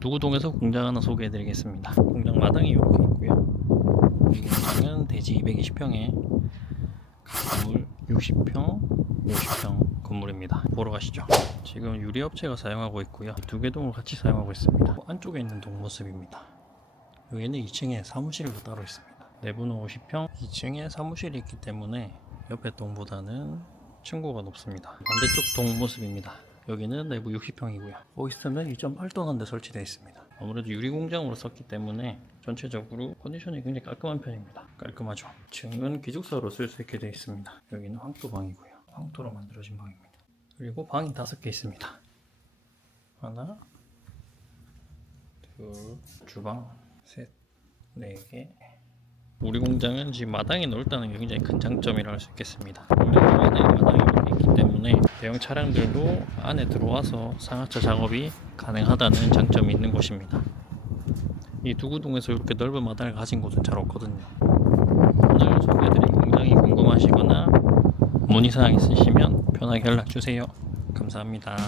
두구동에서 공장 하나 소개해드리겠습니다. 공장 마당이 이렇게 있고요. 이 공장은 대지 220평에 건물 60평, 50평 건물입니다. 보러 가시죠. 지금 유리업체가 사용하고 있고요. 두 개 동을 같이 사용하고 있습니다. 안쪽에 있는 동 모습입니다. 여기는 2층에 사무실도 따로 있습니다. 내부는 50평, 2층에 사무실이 있기 때문에 옆에 동보다는 층고가 높습니다. 반대쪽 동 모습입니다. 여기는 내부 60평이고요. 오이스트는 2.8톤 한대 설치되어 있습니다. 아무래도 유리 공장으로 썼기 때문에 전체적으로 컨디션이 굉장히 깔끔한 편입니다. 깔끔하죠. 층은 기숙사로 쓸 수 있게 되어 있습니다. 여기는 황토방이고요. 황토로 만들어진 방입니다. 그리고 방이 다섯 개 있습니다. 하나, 둘, 주방, 셋, 네 개. 우리 공장은 지금 마당이 넓다는 게 굉장히 큰 장점이라 할 수 있겠습니다. 공장 안에 마당이 이렇게 있기 때문에 대형 차량들도 안에 들어와서 상하차 작업이 가능하다는 장점이 있는 곳입니다. 이 두구동에서 이렇게 넓은 마당을 가진 곳은 잘 없거든요. 오늘 소개해드린 공장이 궁금하시거나 문의사항 있으시면 편하게 연락 주세요. 감사합니다.